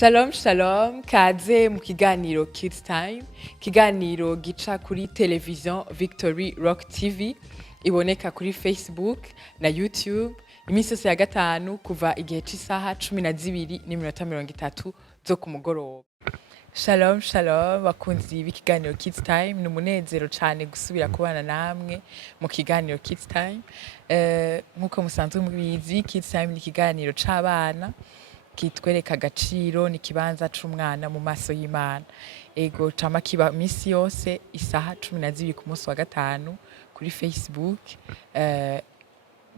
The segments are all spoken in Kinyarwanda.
Shalom shalom, kaze mukiganiro Kids Time, kiganiro gica kuri television Victory Rock TV, iboneka kuri Facebook na YouTube, imisi yose ya gatanu kuva igihe c'isaha 12:30 zo ku mugoroba. Shalom shalom, bakunzi b'ikiganiro Kids Time, ni umunezero cane gusubira kubana namwe mu kiganiro Kids Time. Nkuko musanzwe mubizi, Kids Time ni ikiganiro c'abana kitwereka agaciro n'ikibanza c'umwana mu maso y'Imana. Ego cama kiba misi yose isaha 12 ku munsi wa gatanu kuri Facebook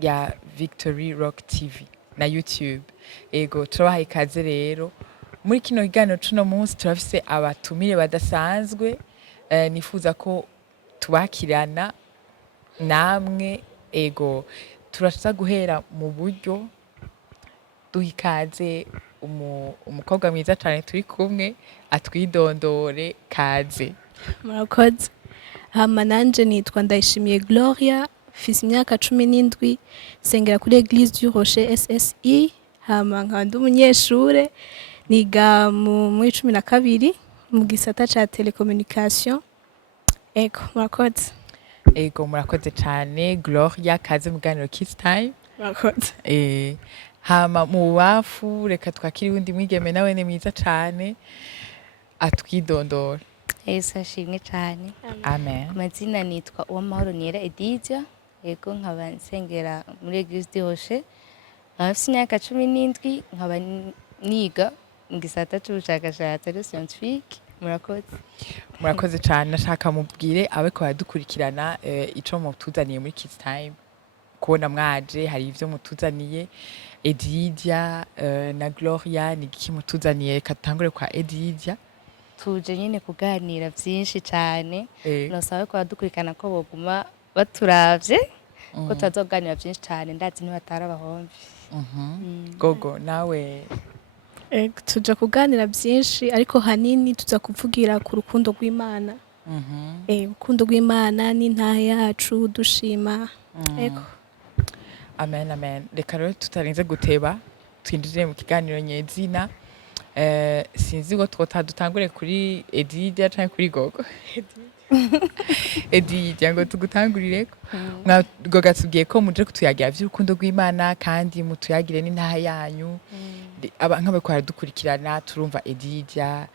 ya Victory Rock TV na YouTube. Ego turabahaye ikaze rero. Muri kino kiganiro c'uno munsi turafise abatumire badasanzwe, nifuza ko tubakirana namwe. Ego turaza guhera mu buryo duha ikaze umukobwa mwiza cane turi kumwe atwidondore. Kaze. Murakoze. Hama nanje nitwa Ndayishimiye Gloria, mfise imyaka 17, sengera kuri Église du Rocher SSI, hama nkaba ndi umunyeshure, niga mu 12 mu gisata ca telecommunication. Ego murakoze. Ego murakoze cane Gloria, kaze mu kiganiro Kids Time. Murakoze. Hama mu bafu reka twakiri undi mwigeme nawe ne mwiza cane atwidondora. Yesu ashimwe cyane. Amen. Amazina nitwa Uwamahoro Niera Edidia. Yego nkaba nsengera muri Église du Rocher. Nkafise imyaka 17, nkaba niga mu gisata c'ubushakashatsi ari scientifique. Murakoze. Murakoze cane. Nashaka mubwire abeko badukurikirana ico mutuzaniye muri Kids Time. Kubona mwaje hari ivyo mutuzaniye. Edidia na Gloria ni iki mutuzaniye? Katangure kwa Edidia. Tuje nyine kuganira byinshi cyane. Nosaba ko badukurikirana ko boguma baturavye ko tazoganira byinshi cyane, ndazi nibatara abahombi. Gogo nawe. Tuje kuganira byinshi ariko hanini tuza kuvugira ku rukundo rw'Imana. Urukundo rw'Imana n'intahe yacu dushima. Ego. Amen amen. Reka rero tutarinze guteba twinjire mu kiganiro nyezina. Sinzi ngo dutangure kuri Edidia canke kuri Gogo. Edidia ngo tugutangurireko. Gogo tubwiye ko muje kutuyagira vy'urukundo rw'Imana kandi mutuyagire n'intaha yanyu. Nk'abe ko aradukurikirana turumva Edidia,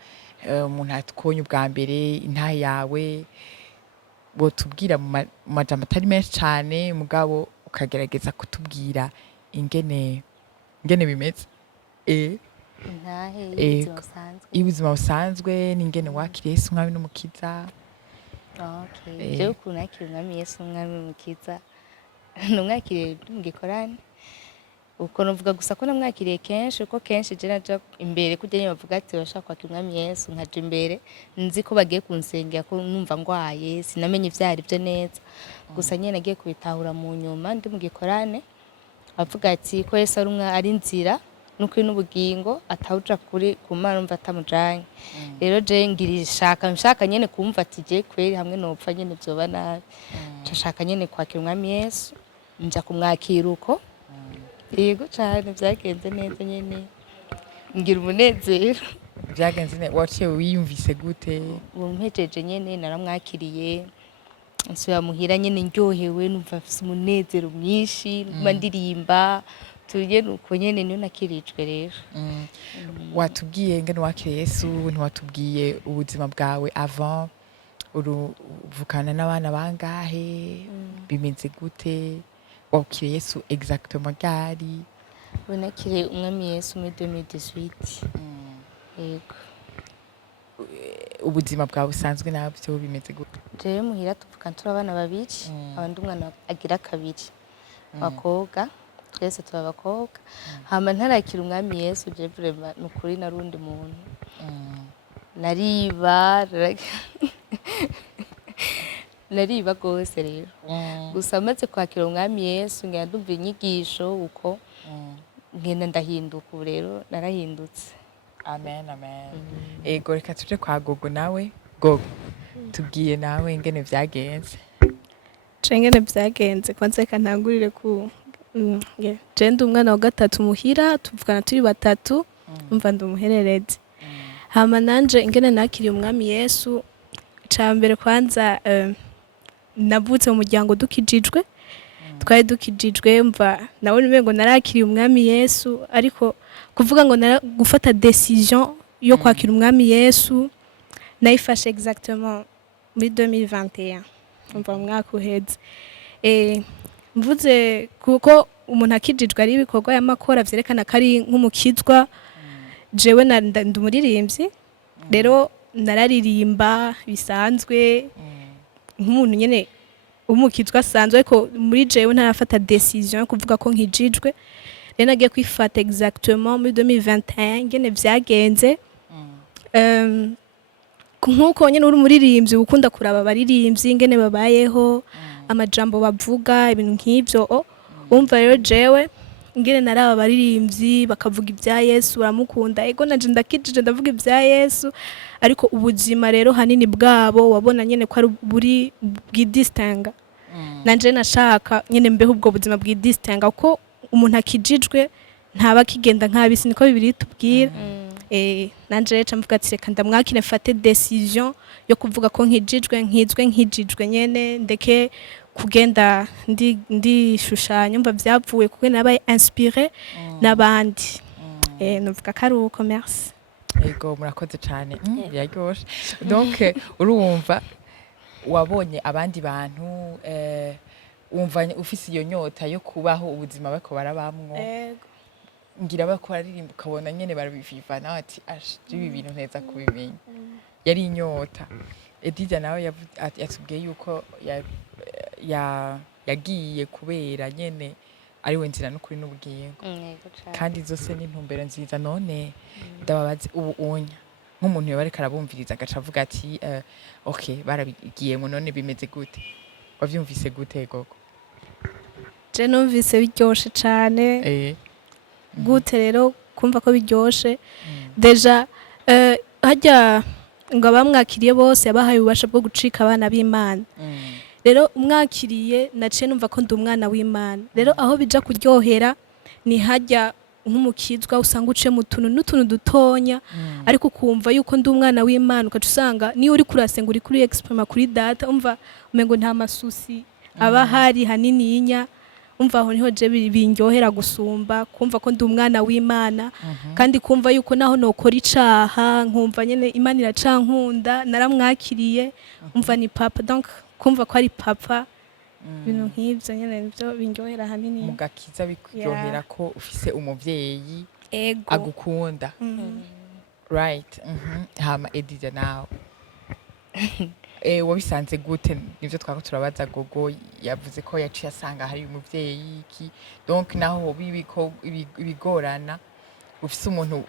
umuntu atkonye ubwa mbere intaha yawe, bo tubwira mu majambo atari menshi cane mugabo ukagerageza kutubwira ingene bimeze. Intahe y'ubuzima busanzwe n'ingene wakiriye Yesu umwami n'umukiza. Okay. Jewe ukuntu nakiriye umwami Yesu umwami n'umukiza, numwakiriye mu gikorane. Uko novuga gusa ko namwakiriye kenshi, uko kenshi je naja imbere kujya nyine bavuga ati bashaka kwakira umwami Yesu, nkaje imbere nzi ko bagiye kunsengera ko numva ngwaye, sinamenye ivyari byo neza. Gusa nyine nagiye kubitahura mu nyuma ndi mu gikorane, bavuga ati ko Yesu ari inzira n'ukuri n'ubugingo, atawuja kuri ku Mana umva atamujanye. Rero je nshaka nyene kumva ati je kweri hamwe nopfa nyene byoba nabi. Nshaka nyene kwakira umwami Yesu, nja kumwakira uko. Yego cyane byagenze neza nyene. Ngira umunezero. Byagenze neza. Waciye wiyumvise gute? Mpejeje nyene naramwakiriye. Nsubira muhira nyene ndyohewe, numva mfise umunezero mwinshi, numva ndirimba. Tuje nuko nyene niyo nakirijwe rero. Watubwiye ngene wakiriye Yesu, ntiwatubwiye ubuzima bwawe avant, uruvukana n'abana bangahe, bimeze gute? Wakiriye Yesu exactement gari? Nakiriye umwami Yesu muri 2018. Yego. Ubuzima bwawe busanzwe nabyo bimeze gute? Jewe muhira tuvukana turi abana babiri, abandi umwana agira kabiri. Bakobwa, twese tuba abakobwa. Hama ntarakira umwami Yesu je vraiment nukuri narundi muntu. Nariba gose rero. Gusa maze kwakira umwami Yesu ngenda ndumva inyigisho uko ngenda ndahinduka rero narahindutse. Amen amen. Ego reka tuje kwa Gogo nawe. Gogo tubwiye nawe ingene vyagenze. Cengene vyagenze kwanze kantangurire ku je ndi umwana wa gatatu muhira, tuvukana turi batatu. umva ndumuhererezi hama nanje ingene nakiriye umwami Yesu cambere kwanza navutse mu muryango dukijijwe twari dukijijwe mva nawe nimengo narakiriye umwami Yesu ariko kuvuga ngo gufata decision yo kwakira umwami Yesu nayifashe exactement muri 2021 umva umwaka uheze mvuze kuko umuntu akijijwe ari ibikorwa y'amakora vyerekana kari nk'umukizwa jewe ndumuririmbyi rero nararirimba bisanzwe nk'umuntu nyene umukizwa asanzwe ariko muri jewe ntarafata decision yo kuvuga ko nkijijwe rero nagiye kwifata exactement muri 2021 ngene vyagenze nkuko nyene uri umuririmbyi ukunda kuraba abaririmbyi ngene babayeho amajambo bavuga ibintu nk'ivyo umva rero jewe ngene naraba abaririmbyi bakavuga ibya Yesu uramukunda ego nanje ndakijije ndavuga ibya Yesu ariko ubuzima rero hanini bwabo wabona nyene ko ari buri bwidistinga nanje nashaka nyene mbeho ubwo buzima bwidistinga ko umuntu akijijwe ntaba kigenda nk'abisi niko bibiri tubwira nanje rero mvuga ati reka ndamwakire mfate decision yo kuvuga ko nkijijwe nyene ndeke kugenda ndishushanya umva byavuye kuko nabaye inspiré n'abandi nuvuga ko ari uko merci ego murakoze cyane byaryoshe donc urumva wabonye abandi bantu wumva ufise iyo nyota yo kubaho ubuzima bako barabamwo ngira bako aririmba ukabona nyene barabivivana ati ibi bintu nteza kubimenya yari inyota Edija nawe yatubwiye yuko yagiye kubera nyene ari we nzira n'ukuri n'ubugingo kandi zose n'intumbero nziza none ndababaze ubu unya nk'umuntu yoba ariko arabumviriza agaca avuga ati okay barabigiyemo none bimeze gute wavyumvise gute gogo je numvise biryoshe cane gute rero kumva ko biryoshe deja hajya ngo abamwakiriye bose yabahaye ububasha bwo gucika abana b'Imana rero umwakiriye naciye numva ko ndi umwana w'Imana rero aho bija kuryohera ni hajya nk'umukizwa usanga uciye mu tuntu n'utuntu dutonya ariko ukumva yuko ndi umwana w'Imana ukaca usanga niyo uri kurasenga uri kuri exprima kuri data umva umengo nta masusi aba hari hanini yinya umva aho niho je binyohera gusumba kumva ko ndi umwana w'Imana kandi kumva yuko naho nokora icaha nkumva nyene Imana iracankunda naramwakiriye umva ni papa donc kumva ko ari papa ibintu nk'ivyo nyene nivyo binyohera hanini mugakiza bikuryohera ko ufise umuvyeyi agukunda right hama Edija nawe wabisanze gute nivyo twako turabaza gogo yavuze ko yaciye asanga hari umuvyeyi iki donc naho bibiko ibigorana ufise umuntu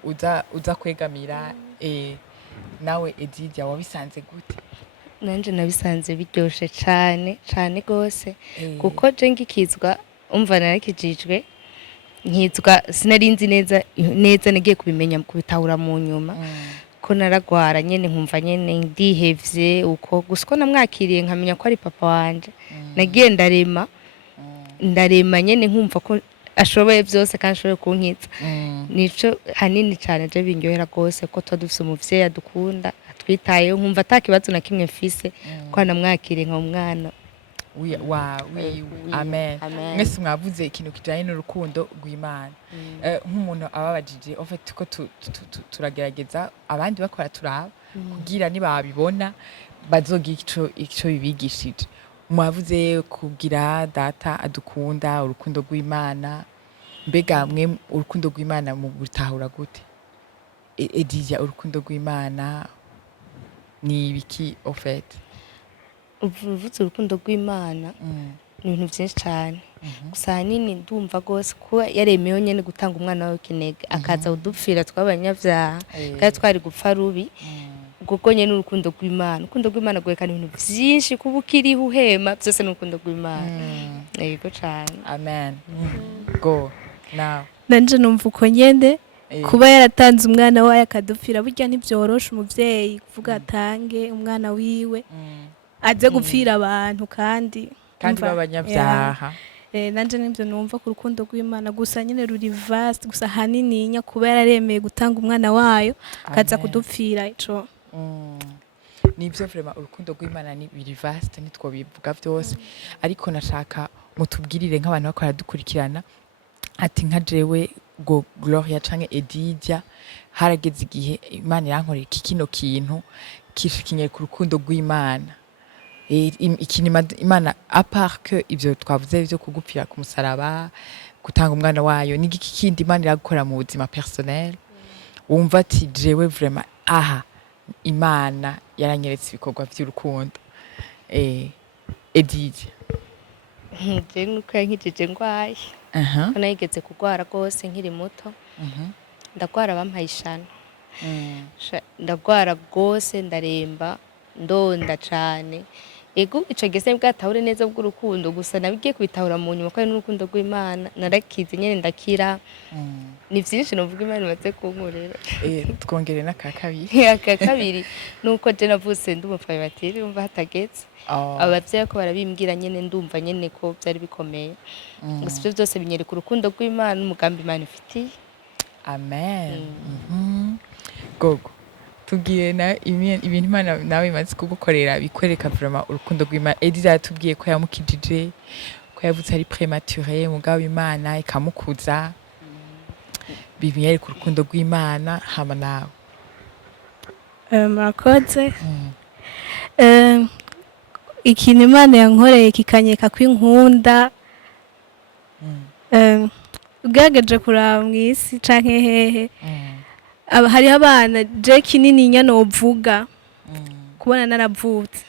uza kwegamira nawe Edija wabisanze gute nanje nabisanze biryoshe cane gose kuko je ngikizwa umva narakijijwe nkizwa sinarinzi neza nagiye kubimenya kubitahura mu nyuma ko naragwara nyene nkumva nyene ndihevye uko gusko namwakiriye nkamenya ko ari papa wanje nagiye ndarema nyene nkumva ko ashoboye byose kandi ashoboye kunkiza nico hanini cyane je binyohera gose ko dufise umuvyeyi adukunda atwitayeho nkumva atakibazo na kimwe mfise ko namwakiriye nka umwana amen mwese mwavuze ikintu kijanye n'urukundo rw'Imana nk'umuntu ababajije en fait ko turagerageza abandi bakora turaba kugira nibabibona bazogira ico bibigishije mwavuze kugira data adukunda urukundo rw'Imana mbega mwe urukundo rw'Imana mu gutahura gute Edija urukundo rw'Imana ni ibiki en fait uvuze urukundo rw'Imana ni ibintu byinshi cyane gusa hanini ndumva gose ko yaremeyeho nyene gutanga umwana wawe kinege akaza udupfira tw'abanyabyaha kandi twari gupfa rubi kuko nyene urukundo rw'Imana gwerekana ibintu byinshi kuba ukiriho uhema byose n'urukundo rw'Imana yego cyane amen go now nanje numva uko nyene kuba yaratanze umwana wawe akadupfira burya ntibyoroshe umuvyeyi kuvuga atange umwana wiwe aje gupfira abantu kandi b'abanyabyaha nanje nibyo numva ku rukundo rw'Imana gusa nyine ruri vast gusa hanininya kuba yararemeye gutanga umwana wayo akaza Amen. kudupfira ico Nibyo vraiment urukundo rw'Imana ni biri vast nitwo bivuga byose ariko nashaka mutubwirire nk'abantu bakora dukurikirana ati nka jewe go Gloria canke Edidia harageze igihe Imana yankorera kino kintu kishikinye ku rukundo rw'Imana ikintu Imana à part que ivyo twavuze byo kugupfira ku musaraba gutanga umwana wayo ni iki kindi Imana iragukora mu buzima personnel wumva ati jewe vraiment aha Imana yaranyeretse ibikorwa by'urukundo Edidia je nuko yankijije ngwaye ko nayigeze kugwara rwose nkiri muto ndagwara bampaye ishano ndagwara rwose ndaremba ndonda cane ego ico gese bwatahure neza bw'urukundo gusa nabigiye kubitahura mu nyuma ko ari n'urukundo rw'Imana narakize nyene ndakira ni vyinshi novuga Imana imaze kunkorera twongere n'aka kabiri aka kabiri nuko je navutse ndi umupfayibatiri umva hatagetse abavyeyi ko barabimbwira nyene ndumva nyene ko byari bikomeye gusa ivyo byose binyereka urukundo rw'Imana n'umugambi Imana ifitiye. Amen. Gogo tubwiye na ibintu Imana nawe imaze kugukorera bikwereka vraiment urukundo rw'Imana. Edidia yatubwiye ko yamukijije ko yavutse ari prématuré mugabo Imana ikamukuza bibiyereka urukundo rw'Imana hama nawe murakoze ikintu Imana yankoreye kikanyeka kw'inkunda ugerageje kuraba mw'isi canke hehe hariho abana je kinini nya novuga kubona naravutse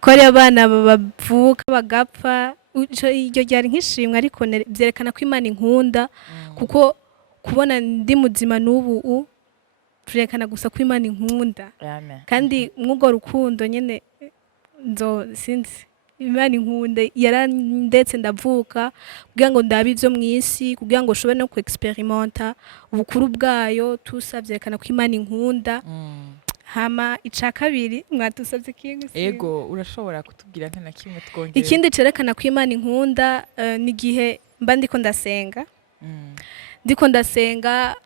ko hariho abana bavuka bagapfa iryo ryari nk'ishimwe ariko vyerekana ko Imana inkunda kuko kubona ndi muzima n'ubu vyerekana gusa ko Imana inkunda kandi mw'urwo rukundo nyene sinzi Imana inkunda yarandetse ndavuka kugira ngo ndabe ivyo mw'isi kugira ngo nshobore no kuexperimenta ubukuru bwayo tusavyerekana ko Imana inkunda hama ica kabiri mwatusavye kintu ego urashobora kutubwira nta na kimwe twongera ikindi cerekana ko Imana inkunda ni gihe mba ndiko ndasenga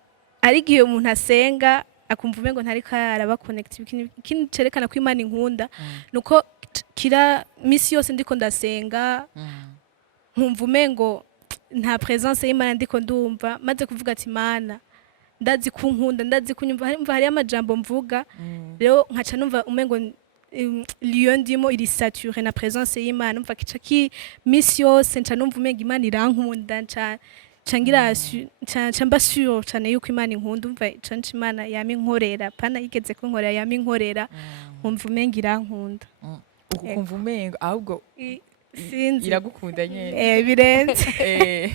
ari gihe umuntu asenga akumva umengo ntariko araba connect ikindi cerekana ko Imana inkunda nuko kira misi yose ndiko ndasenga nkumva umengo nta presence y'Imana ndiko ndumva maze kuvuga ati Imana ndazi kunkunda ndazi kunyumva hari amajambo mvuga rero nkaca numva umengo liyo ndimo iri saturé na presence y'Imana umva kica ki misi yose nca numva umengo Imana irankunda cangira mba sûr cyane yuko Imana inkunda umva canci Imana yami nkorera pana yigeze kunkorera yami nkorera nkumva umengo irankunda ukumva umengo ahubwo sinzi iragukunda nyene birenze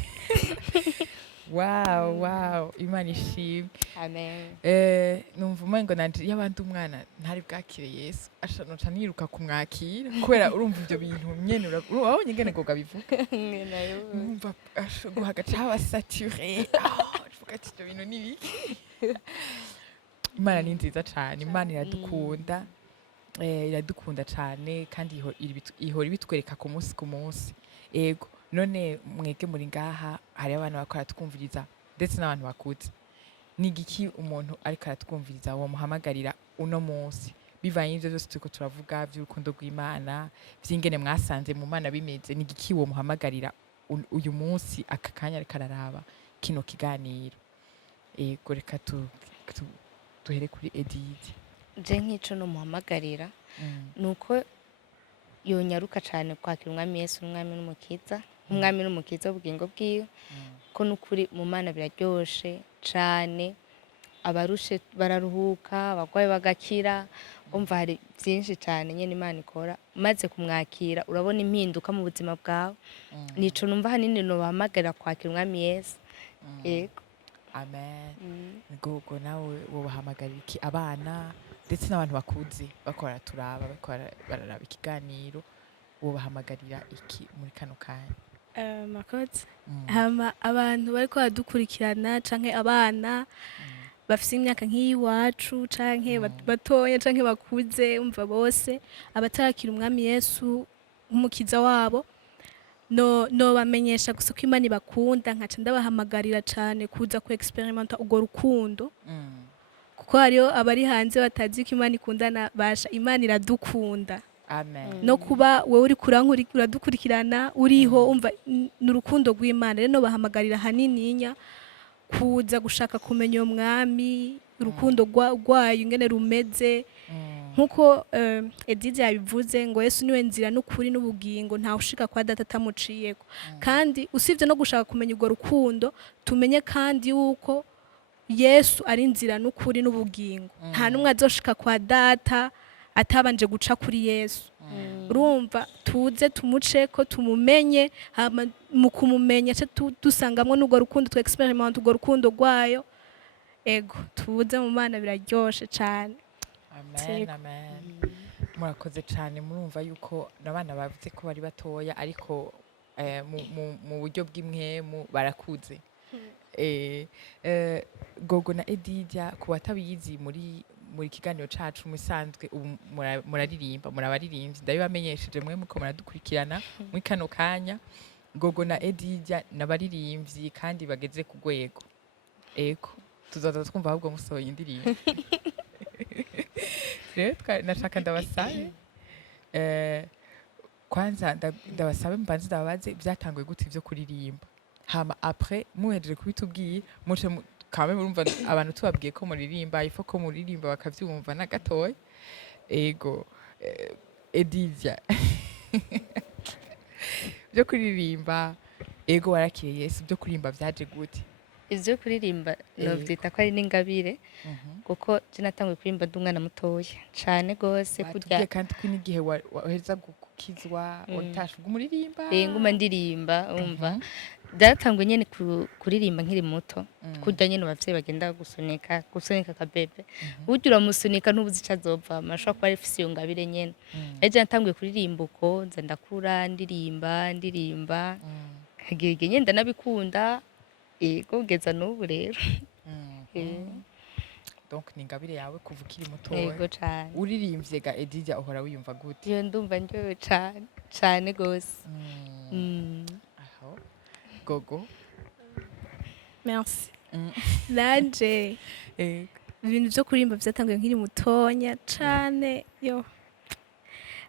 wow Imana ishimwe. Amen. Numva umengo nanje y'abandi umwana ntari bwakire Yesu noca niruka kumwakira kubera urumva ivyo bintu nyene urabonye ingene goga bivuga numva guhagaca haba saturé uvuga ati ivyo bintu ni biki. Imana ni nziza cane, Imana iradukunda iradukunda cane kandi ihora ibitwereka ku munsi ego none mwege muri ngaha hari abana bakora twumviriza ndetse n'abantu bakuze ni giki umuntu ariko aratwumviriza wo muhamagarira uno munsi bivanye n'ivyo byose turiko turavuga by'urukundo rw'Imana vy'ingene mwasanze mu Mana bimeze ni giki wo muhamagarira uyu munsi aka kanya ariko araraba kino kiganiro ego reka duhere kuri Edidia. Je nk'ico no muhamagarira nuko yonyaruka cane kwakira umwami Yesu umwami n'umukiza w'ubugingo bwiwe ko nukuri mu Mana biraryoshe cane abarushe bararuhuka abagwayi bagakira umva hari byinshi cane nyene Imana ikora maze kumwakira urabona impinduka mu buzima bwawe nico numva hanini no bahamagarira kwakira umwami Yesu yego. Amen. Gogo nawe wo bahamagarira iki abana ndetse n'abantu bakuze bakora turaba bararaba ikiganiro wo bahamagarira iki muri kano kanya? Makoze hama abantu bariko badukurikirana canke abana bafise imyaka nk'iyiwacu canke batoya canke bakuze umva bose abatarakira umwami Yesu umukiza wabo no bamenyesha gusa ko Imana ibakunda nkaca ndabahamagarira cyane kuza ku experimenta urwo rukundo kuko hariyo abari hanze batazi ko Imana ikundana basha Imana iradukunda. Amen. No kuba wowe uri uradukurikirana uriho umva n'urukundo rw'Imana rero bahamagarira hanininya kuza gushaka kumenya uwo mwami urukundo rwayo ingene rumeze nkuko Edith yabivuze ngo Yesu niwe nzira n'ukuri n'ubugingo nta ushika kwa data atamuciyeko kandi usibye no gushaka kumenya urwo rukundo tumenye kandi yuko Yesu ari nzira n'ukuri n'ubugingo nta numwe azoshika kwa data atabanje guca kuri Yesu. Urumva tuze tumuce ko tumumenye mu kumumenya cyo dusangamwe n'urwo rukundo tu experiment urwo rukundo rwayo ego tuze mu Mana biraryoshe cyane. Amen, amen. Murakoze cyane murumva yuko nabana bavuze ko bari batoya ariko mu buryo bw'imwemu barakuze. Gogo na Edidia ku batabizi muri kiganiro cacu musanzwe muraririmba murabaririmbyi ndabibamenyesheje mwe muko muradukurikirana muri kano kanya. Gogo na Edidia nabaririmbyi kandi bageze ku rwego eko tuzaza twumva ahubwo musohoye indirimbo. Rero nashaka ndabasabe kwanza ndabasabe mbanze ndababaze byatanguye gute ivyo kuririmba hama après muhejeje kubitubwiye muce kame murumva abantu tubabwiye ko muririmba ifo ko muririmba bakavyumva na gatoya. Ego Edidia byo kuririmba ego warakiriye Yesu byo kuririmba vyaje gute? Ivyo kuririmba novyita ko ari n'ingabire kuko natanguye kuririmba ndi umwana mutoya cane gose kurya kandi ko n'igihe waheza gukizwa utashuga umuririmba nguma ndirimba umva byatanguye nyene kuririmba nkiri muto kurya nyene abavyeyi bagenda gusunika kabebe burya uramusunika ntubuzi ico azova amashaka kuba arifise iyo ngabire nyene ejo natanguye kuririmba uko nza ndakura ndirimba kagege nyene ndanabikunda kugeza n'ubu rero. Donc ni ingabire yawe kuva ukiri muto. Yego cyane. Uririmbye ga Edidia uhora wiyumva gute? Iyo ndumva ndyowe cyane gose. Aho Gogo. Merci. Nanje ibintu byo kurimba byatanguye nkiri mutonya cyane yo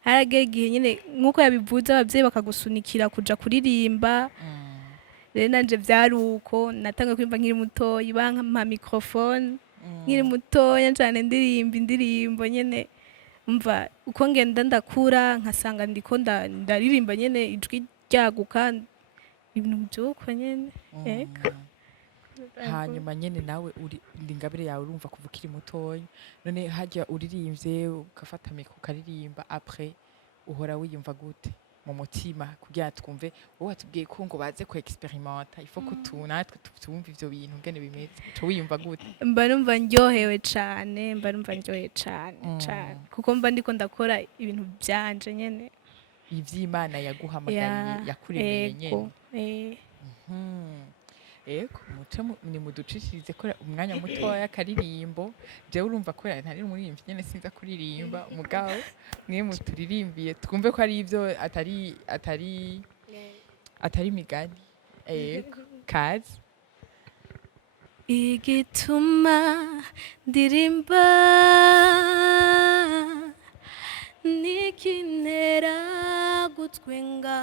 haragegiye nyine nkuko yabivuze abavyeyi bakagusunikira kuja kuririmba. Rero nanje vyaruko natangiye kurimba nkiri mutoya banka microphone nkiri mutoya cyane indirimbo nyene umva uko ngenda ndakura nkasanga ndiko ndaririmba nyene ijwi ryaguka ibintu byuko nyene eka hanyuma nyene nawe uri ingabire yawe urumva kuva ukiri mutoya none hajya uririmbye ukafata mikro ukaririmba après uhora wiyumva gute mu mutima kugira twumve wowe watubwiye ko ngo baze ku experimenta ifo ko natwe tuvyumva ivyo bintu ngene bimeze cyo wiyumva gute? Mba numva ndyohewe cyane cyane kuko mba ndiko ndakora ibintu byanje nyene ivy'Imana yaguhamagariye yakuremeye nyene. Eko muce ni muducishirize ko umwanya mutoya akaririmbo jewe urumva ko ntari umuririmvyi nyene sinza kuririmba umugabo mwe muturirimbiye twumve ko ari ivyo atari migani. Eko Kaze. Igituma ndirimba nikinera gutwenga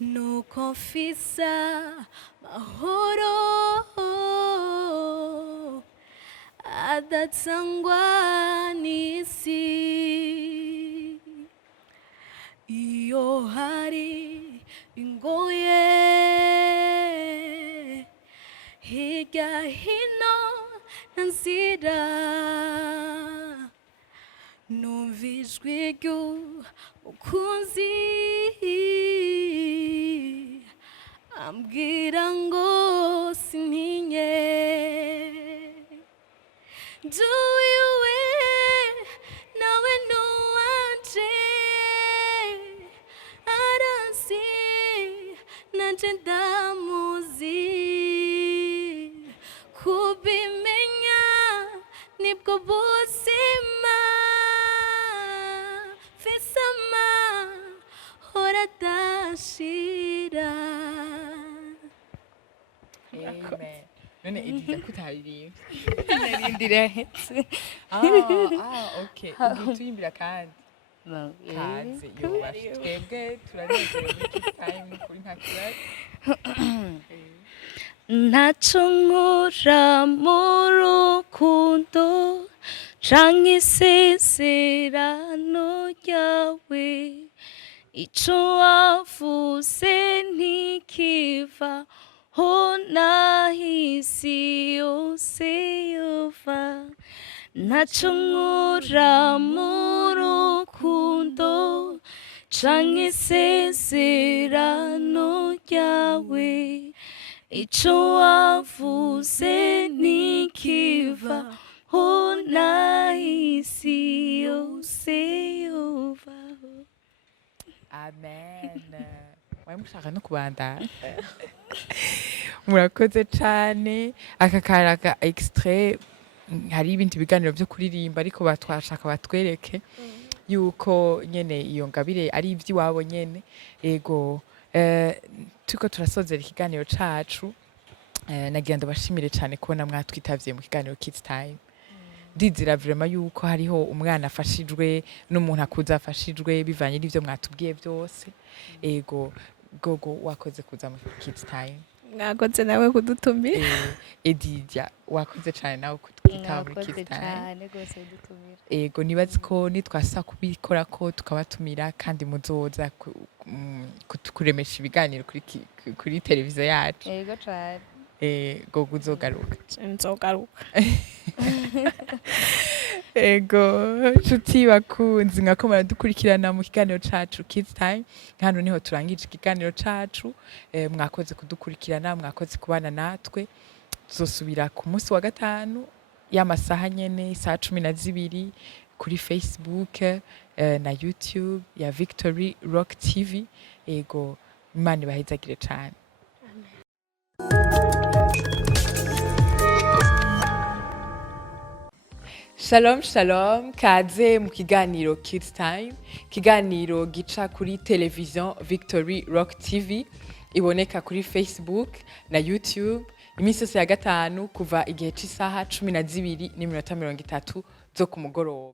nuko mfisa mahoro adatsangwa n'isi iyo hari ingoye hirya hino nzira numva ijwi ry'umukunzi ambwira ngo sintinye duwiwe nawe nuwanje aransi nanje ndamuzi kubimenya nibwo buzima udashira. Amen. None Ediza kutaririmbye. narindira hetse Okay. Ugituyimbira kandi. Kaze yubashe twebwe turanezerewe muri Kids Time kuri nta kibazo. ntacyo nkura mu rukundo canke isezerano ryawe ico wavuze ntikiva ho nahisi yose yova ntacyo nkura mu rukundo canke isezerano ryawe ico wavuze ntikiva ho nahisi yose yovaho. Amen. Mwaye mushaka no kubandanya. Murakoze cane. Aka karaga extrait hari ibindi biganiro byo kuririmba ariko batwashaka batwereke yuko nyene iyo ngabire ari ivy'iwabo nyene. Ego turiko turasozera ikiganiro cacu. Nagira ndabashimire cane kubona mwatwitavye mu kiganiro Kids Time. Ndizira vraiment yuko hariho umwana afashijwe n'umuntu akuza afashijwe bivanye n'ivyo mwatubwiye byose. Ego gogo wakoze kuza mu Kids Time. Mwakoze nawe kudutumira. Edidia wakoze cyane nawe kutwitaba muri Kids Time. cyane gose udutumira. Ego nibazi ko nitwasa kubikora ko tukabatumira kandi muzoza kuremesha ibiganiro kuri televiziyo yacu. Yego cyane. Gogo uzogaruka. Nzogaruka. Ego nshuti bakunzi nkako muradukurikirana mu kiganiro cacu Kids Time. Hano niho turangije ikiganiro cacu. Mwakoze kudukurikirana, mwakoze kubana natwe. Tuzosubira ku munsi wa gatanu y'amasaha nyene isaha 12 kuri Facebook na YouTube ya Victory Rock TV. Ego Imana ibahezagire cane. Shalom shalom, kaze mukiganiro Kids Time, kiganiro gica kuri television Victory Rock TV, iboneka kuri Facebook na YouTube, iminsi yose ya gatanu kuva igihe c'isaha 12:30 zo ku mugoroba.